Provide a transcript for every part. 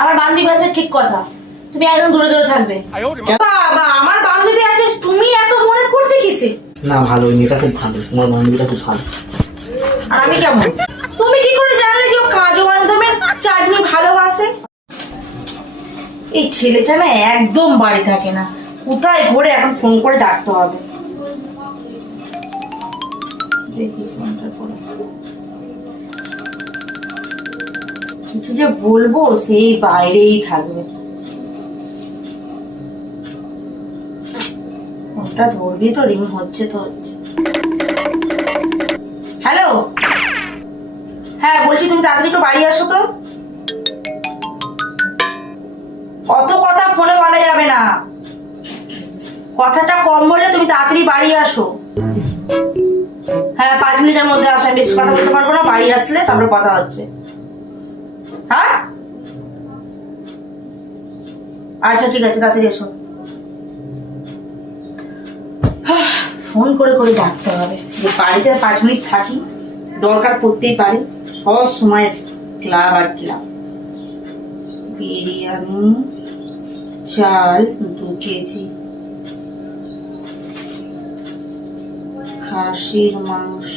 আমার বান্ধবী আছে ঠিক কথা। তুমি একদম দূরে দূরে থাকবে। বাবা আমার বান্ধবী আছে তুমি এত মনে করতে কিসে? না ভালো মেয়েটা খুব ভালো তোমার বান্ধবীটা খুব ভালো। আর আমি কেমন? তুমি কি করে জানলে যে ও কাজু বান্ধবের চাটনি ভালোবাসে? এই ছেলেটা না একদম বাড়ি থাকে না। কোথায় ঘুরে এখন ফোন করে ডাকতে হবে? দেখি ফোনটা করে। কিছু যে বলব সেই বাইরেই থাকবে। ফোনটা ধরবি তো রিং হচ্ছে তো হচ্ছে। হ্যালো হ্যাঁ বলছি তুমি তাড়াতাড়ি একটু বাড়ি আসো তো। অত কথা ফোনে বলা যাবে না। কথাটা কম বলে তুমি তাড়াতাড়ি বাড়ি আসো। হ্যাঁ পাঁচ মিনিটের মধ্যে আসো বেশি কথা বলতে পারব না, বাড়ি আসলে তারপরে কথা হচ্ছে। আচ্ছা ঠিক আছে, তাড়াতাড়ি এসো ফোন করে করে ডাকতে হবে। যে বাড়িতে পাঁচ মিনিট থাকি, দরকার পড়তেই পারে। সব সময় ক্লাব আর ক্লাব। বিরিয়ানি, চাল, দু কেজি। খাসির মাংস,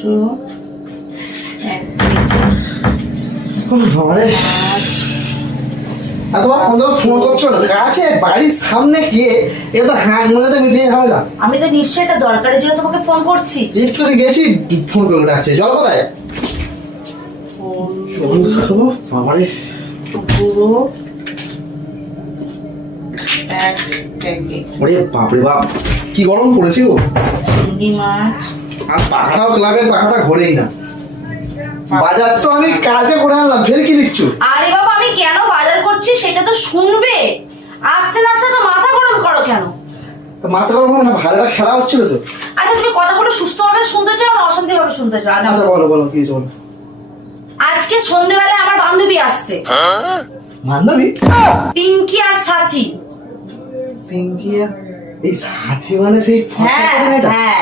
এক ফোন করছ? না কাছে বাড়ির সামনে গিয়ে এটা হ্যাঁ মনে তো মিটিয়ে ঝামেলা আমি তো নিশ্চয়ই এটা দরকারের জন্য তোমাকে ফোন করছি। গেছি ফোন করে ডাকছে জল কোথায়? ওরে বাপরে বাপ কি গরম পড়েছে গো। চিংড়ি মাছ। আর পাখাটাও ক্লাবের পাখাটা ঘোরেই না। বাজার তো আমি কালকে করে আনলাম ফের কি দিচ্ছ আরে বাবা আমি কেন বাজার করছি সেটা তো শুনবে। আস্তে আস্তে তো মাথা গরম করো কেন? মাথা গরম না ভালোটা খেলা হচ্ছিল তো। আচ্ছা তুমি কথাগুলো সুস্থভাবে শুনতে চাও না অশান্তি ভাবে শুনতে চাও? আচ্ছা বলো বলো কি বলো। আজকে সন্ধ্যেবেলায় আমার বান্ধবী আসছে। বান্ধবী? পিঙ্কি আর সাথী। পিঙ্কি আর এই সাথী মানে সেই হ্যাঁ হ্যাঁ।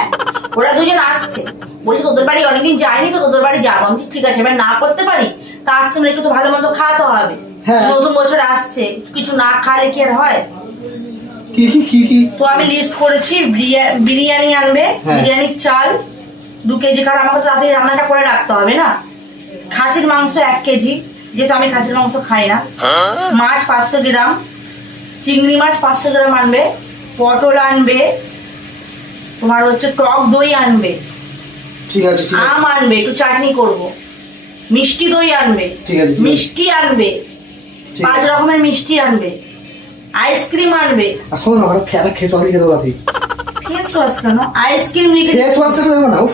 ওরা দুজন আসছে। বলছি তোদের বাড়ি অনেকদিন যায়নি তো তোদের বাড়ি যাব। আমি ঠিক আছে এবার না করতে পারি তা আসছে মানে একটু তো ভালো মন্দ খাওয়াতে হবে। হ্যাঁ। নতুন বছর আসছে কিছু না খালে কি আর হয়? কি কি কি কি? তো আমি লিস্ট করেছি বিরিয়া- বিরিয়ানি আনবে হ্যাঁ। বিরিয়ানির চাল দু কেজি কারণ আমাকে তো তাড়াতাড়ি রান্নাটা করে রাখতে হবে না। খাসির মাংস এক কেজি যেহেতু আমি খাসির মাংস খাই না। মাছ পাঁচশো গ্রাম চিংড়ি মাছ পাঁচশো গ্রাম আনবে পটল আনবে তোমার হচ্ছে টক দই আনবে। ঠিক আছে আম আনবে একটু চাটনি করব। মিষ্টি দই আনবে ঠিক আছে, মিষ্টি আনবে পাঁচ রকমের মিষ্টি আনবে আইসক্রিম আনবে। আর শোনো না খেলা খেয়ে চলে খেতে পারি ফেস ওয়াশ কেন? আইসক্রিম লিখে ফেস ওয়াশ দেবো না উফ।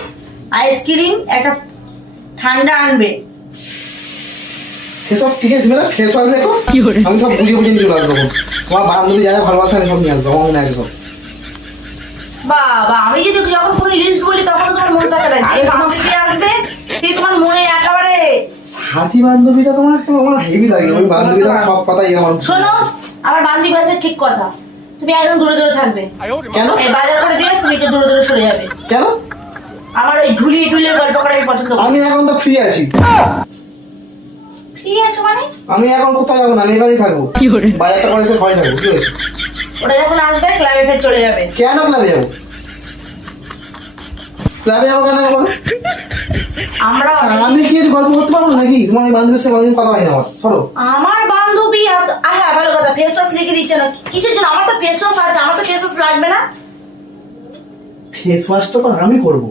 আইসক্রিম একটা ঠান্ডা আনবে। সেসব ঠিক আছে তুমি না ফেস ওয়াশ দেখো। আমি সব বুঝিয়ে বুঝিয়ে নিয়ে চলে আসব। তোমার বান্ধবী যারা ভালোবাসে আমি সব নিয়ে আসব আমার মনে আসব বাবা আমি যদি যখন কোনো লিস্ট বলি তখন তোমার মন থাকে না যে বান্ধবী আসবে? সেই তোমার মনে একেবারে সাথী বান্ধবীটা তোমার আমার হেভি লাগে। ওই বান্ধবীটা সব কথাই আমার শোনো আমার বান্ধবী আছে ঠিক কথা। তুমি একদম দূরে দূরে থাকবে। কেন? এই বাজার করে দিয়ে তুমি একটু দূরে দূরে সরে যাবে। কেন? আমার ওই ঢুলিয়ে ঢুলিয়ে গল্প করে আমি পছন্দ করি। আমি এখন তো ফ্রি আছি। ফ্রি আছো মানে? আমি এখন কোথাও যাব না আমি এবারই থাকব। বাজারটা করে? এসে ঘরে থাকব কি হয়েছে ওরা যখন আসবে ক্লাবে ফের চলে যাবে। কেন ক্লাবে যাব? ক্লাবে যাব কেন বলো? আমরা আমি কি গল্প করতে পারব নাকি? তোমার এই বান্ধবীর সাথে কোনোদিন কথা হয় না আমার। সরো। আমার বান্ধবী আর হ্যাঁ ভালো কথা ফেস ওয়াশ লিখে দিচ্ছে না। কিসের জন্য? আমার তো ফেস ওয়াশ আছে আমার তো ফেস ওয়াশ লাগবে না। ফেস ওয়াশটা তো আমি করব।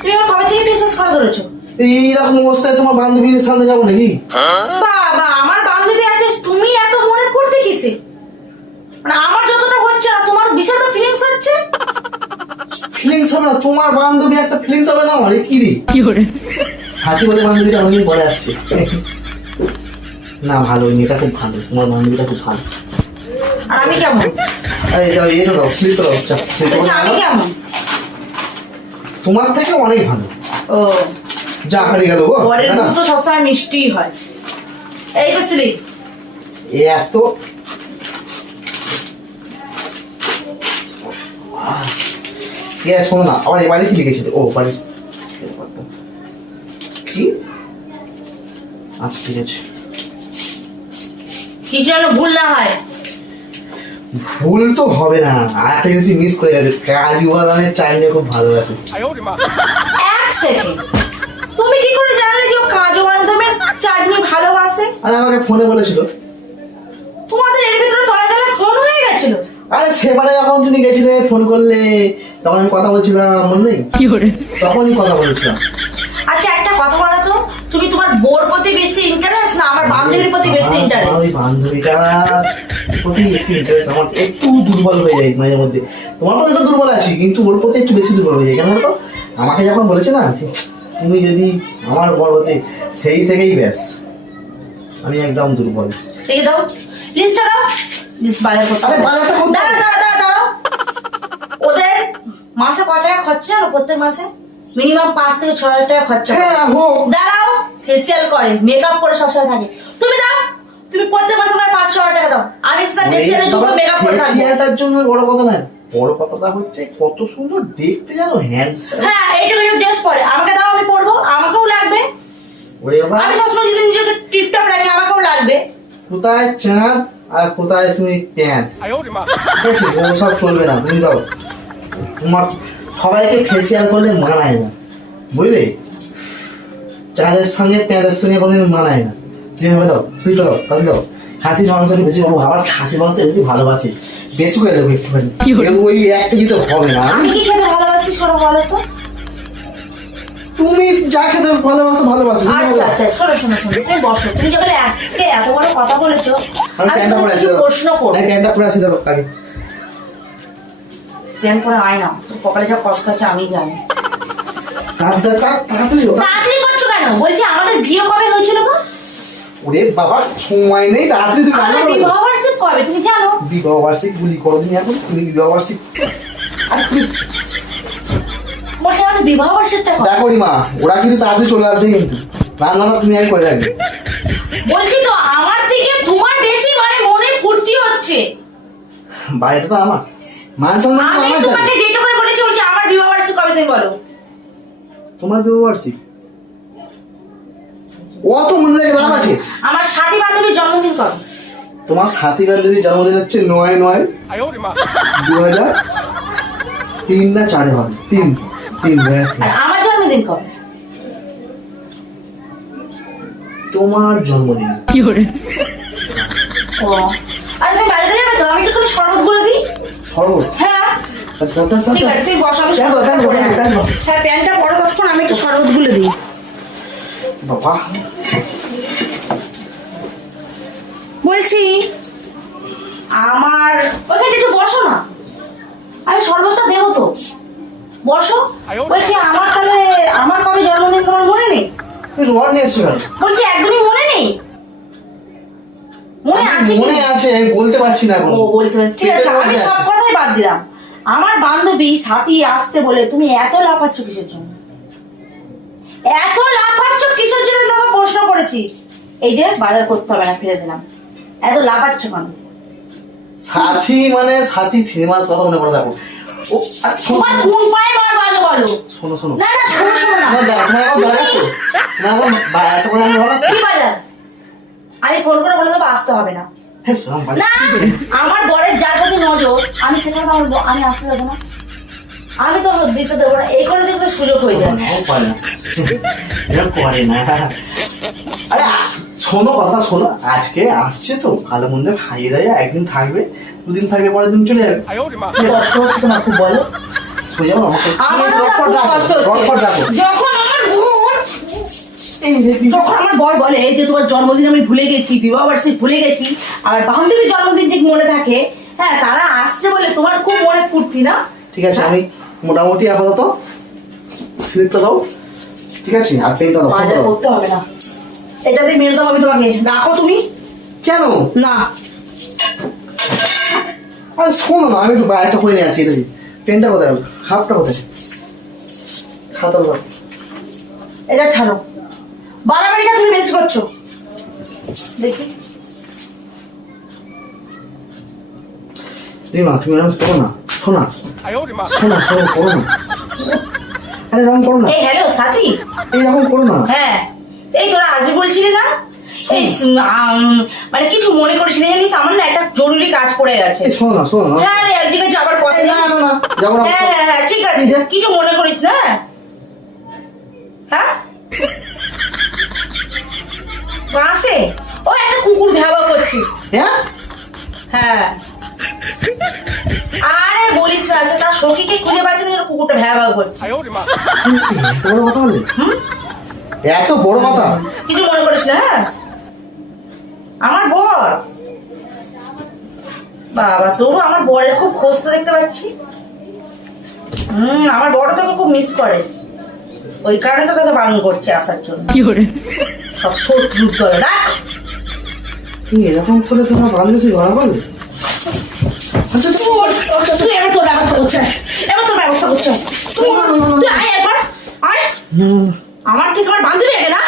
তুমি আমার কবে থেকে ফেস ওয়াশ করা ধরেছো? এইরকম অবস্থায় তোমার বান্ধবীর সামনে যাব নাকি বাবা আমার বান্ধবী আছে তুমি এত মনে করতে কিসে মানে আমার যতটা হচ্ছে না তোমার বিশাল তো ফিলিংস হচ্ছে? ফিলিংস হবে না তোমার বান্ধবী একটা ফিলিংস হবে না আমার কি রে? সাথী বলে বান্ধবীটা অনেকদিন পরে আসছে। না ভালো ওই মেয়েটা খুব ভালো তোমার বান্ধবীটা খুব ভালো। আর আমি কেমন? আরে যাও এটা দাও স্লিপ দাও চা, আমি কেমন? তোমার থেকে অনেক ভালো। ও। যা হারিয়ে গেল গো। না, না। বউ তো সবসময় মিষ্টিই হয়। এই তো স্লিপ। এ এত এ শোনো না আবার এবারে কি লিখেছিল? ও বাড়ি। কি? আচ্ছা ঠিক আছে কিছু যেন ভুল না হয়। ভুল তো হবে না আর একটা জিনিস মিস করে গেছে কাজু বাদামের চাটনি খুব ভালোবাসে এক সেকেন্ড তুমি কি করে জানলে যে ও কাজু বাদামের চাটনি ভালোবাসে? আরে আমাকে ফোনে বলেছিল। তোমাদের এর ভিতরে তলায় তলায় ফোন হয়ে গেছিল। আরে সেবারে যখন তুমি গেছিলে ফোন করলে তখন আমি কথা বলছিলাম মনে নেই? কি করে? তখনই কথা বলছিলাম। আচ্ছা একটা কথা বলো তো তুমি তোমার বোর প্রতি বেশি ইন্টারেস্ট না আমার বান্ধবীর প্রতি বেশি ইন্টারেস্ট আমার ওই বান্ধবীটা প্রতি একটু ইন্টারেস্ট আমার একটু দুর্বল হয়ে যায় মাঝে মধ্যে। তোমার প্রতি তো দুর্বল আছি কিন্তু ওর প্রতি একটু বেশি দুর্বল হয়ে যায়। কেন বলতো? আমাকে যখন বলেছে না তুমি যদি আমার বর হতে সেই থেকেই ব্যাস আমি একদম দুর্বল। দেখে দাও। লিস্টটা দাও। লিস্ট বাজার করতে আরে। বাজারটা করতে দাঁড়াও হবে। খরচা হলো প্রত্যেক মাসে মিনিমাম পাঁচ থেকে ছয় হাজার টাকা খরচা করে। হ্যাঁ দাঁড়াও ফেসিয়াল করে মেকআপ করে সবসময় থাকে। তুমি দাও তুমি প্রত্যেক মাসে আমার পাঁচশো টাকা দাও। আমি সেটা ফেসিয়ালে ঢুকে মেকআপ করে থাকব ফেসিয়ালটার জন্য বড় কথা নয় বড় কথাটা হচ্ছে কত সুন্দর দেখতে জানো হ্যান্ডসাম হ্যাঁ এইটুকু একটু ড্রেস পরে। আমাকে দাও আমি পরবো আমাকেও লাগবে। ওরে বাবা। আমি সবসময় যদি নিজেকে টিপটপ রাখি আমাকেও লাগবে। কোথায় চাঁদ আর কোথায় তুমি প্যান্ট ঠিক আছে ও সব চলবে না তুমি দাও। তোমার সবাইকে ফেসিয়াল করলে মানায় না বুঝলে? চাঁদের সঙ্গে প্যাঁতের সঙ্গে কোনোদিন মানায় না। যেভাবে দাও সুইটা দাও তাহলে দাও। খাসির মাংসটা বেশি ভালো আবার খাসির মাংস বেশি ভালোবাসি। বেশি করে দেবো একটুখানি। ওই এক কেজি তো হবে না। আমি কি খেতে ভালোবাসি শোনো বলো তো? তুমি যা খেতে ভালোবাসো ভালোবাসো আচ্ছা আচ্ছা শোনো শোনো শোনো তুমি বসো। তুমি যখন আজকে এত বড় কথা বলেছ আমি তোমাকে পরে আসি দাও। প্রশ্ন করব। হ্যাঁ, প্যান্টটা পরে আসি দাও আগে। প্যান্ট পরে আয় না। তোর কপালে যা কষ্ট আছে আমি জানি। তাড়াতাড়ি করছ কেন? বলছি আমাদের বিয়ে কবে হয়েছিল গো? ওরে বাবা সময় নেই তাড়াতাড়ি তুমি রান্না করো। বিবাহ বার্ষিক কবে তুমি জানো? বিবাহ বার্ষিক গুলি করো তুমি এখন তুমি বিবাহ বার্ষিক আর তুমি বলছি আমাদের বিবাহ বার্ষিকটা কবে? দেখো মা ওরা কিন্তু তাড়াতাড়ি চলে আসবে কিন্তু। রান্নাটা তুমি করে রাখবে। বলছি তো আমার থেকে তোমার বেশি মানে মনে ফুর্তি হচ্ছে। বাড়িটা তো আমার। মান সম্মান তো আমি আমার তোমাকে জানি যেটুকু করে বলেছি বলছি আমার বিবাহ বার্ষিক কবে তুমি বলো? তোমার বিবাহ বার্ষিক? ও তো মনে রেখে লাভ আছে। আমার সাথী বান্ধবীর জন্মদিন কবে? তোমার সাথী বান্ধবীর জন্মদিন হচ্ছে নয় নয় দু হাজার তিন না চারে হবে। তিন তিন দু হাজার তিন। আর আমার জন্মদিন কবে? তোমার জন্মদিন। ও। আর তুমি বাজারে যাবে তো? আমি একটু শরবতগুলো দিই। হ্যাঁ। ঠিক আছে তুই বস আমি? হ্যাঁ প্যান্টটা বড় তখন আমি একটু শরবতগুলো দিই। বাবা। বলছি আমার ওখানে একটু বসো না। আমি শরবতটা দেবো তো। বসো। বলছি আমার তাহলে আমার কবে জন্মদিন তোমার মনে নেই? বলছি একদমই মনে নেই। মনে আছে মনে আছে বলতে পারছি না ও বলতে পারছি। ঠিক আছে আমি সব বাদ দিলাম। আমার বান্ধবী সাথী আসছে বলে তুমি এত লাফাচ্ছ কিসের জন্য? এত লাফাচ্ছ কিসের জন্য তোমাকে প্রশ্ন করেছি? এই যে বাজার করতে হবে না ফিরে দিলাম। এত লাফাচ্ছ কেন? সাথী মানে সাথী সিনেমার কথা মনে করে দেখো ও আর শোনো তোমার কোন পায়ে বার ভালো বলো? শোনো শোনো। না না শোনো শোনো না। তোমার এখন দরকার তো তোমার এখন বা- এত করে আমি বাজার? আমি ফোন করে বলে দেবো আসতে হবে না। না আমার বরের যার প্রতি নজর আমি সেখানে আমার আমি আসতে দেবো না। আমি তো দিতে দেবো না এই করে দেখতে সুযোগ হয়ে যায়। করে না। এরকম করে না। আরে শোনো কথা শোনো। আজকে আসছে তো ভালো মন্দ খাইয়ে দেয় একদিন থাকবে দুদিন থাকবে পরের দিন চলে যাবে। কষ্ট হচ্ছে তোমার খুব বলো। সোজা আমাকে আমারও যখন আমার বর বলে যে তোমার জন্মদিন আমি ভুলে গেছি বিবাহ বার্ষিক ভুলে গেছি আর বান্ধবীর জন্মদিন ঠিক মনে থাকে। হ্যাঁ তারা আসছে বলে তোমার খুব মনে ফুর্তি না? ঠিক আছে আমি মোটামুটি আপাতত স্লিপটা দাও। ঠিক আছে আর পেনটা দাও বাজার করতে হবে না। এটা দিয়ে মেরে দেবো আমি তোমাকে। রাখো তুমি। কেন? না। আরে শোনো না আমি একটু বাইরটা করে নিয়ে আসি এটা। পেনটা কোথায়? খাপটা কোথায়? খাতা দাও। এটা ছাড়ো। বাড়াবাড়িটা তুমি বেশি করছ। দেখি। রিমা তুমি এরকম করো না শোনা শোনা শোনো করো না। আরে এরকম করো না। এই হ্যালো সাথী। এইরকম করো না। হ্যাঁ। এই তোরা আসবি বলছিলি না? এই মানে কিছু মনে করিস না জানিস? আমার না একটা জরুরি কাজ পড়ে গেছে। শোনো না শোনো না। হ্যাঁ রে যাবার পথে না না না যাব না। হ্যাঁ হ্যাঁ হ্যাঁ ঠিক আছে। কিছু মনে করিস না? হ্যাঁ? পাশে ও একটা কুকুর ভ্যাবা করছে। হ্যাঁ? হ্যাঁ। আরে বলিস না সে তার সখীকে খুঁজে পাচ্ছে না কুকুরটা ভ্যাবা করছে। এত বড় কথা বললি এত বড় কথা? কিছু মনে করিস না হ্যাঁ? আমার বর। বাবা তবু আমার বরের খুব খোঁজ তো দেখতে পাচ্ছি। হুম আমার বড় তোকে খুব মিস করে। ওই কারণে তো তাকে বারণ করছে আসার জন্য। কি করে? সব শত্রুর দল রাখ তুমি এরকম করে তোমার বান্ধবী ভালো পড়বে আচ্ছা আচ্ছা তুই- এবার তোর ব্যবস্থা করছে এবার তোর ব্যবস্থা করছে তুই আয় একবার আয়। আমার থেকে আমার বান্ধবী আগে না?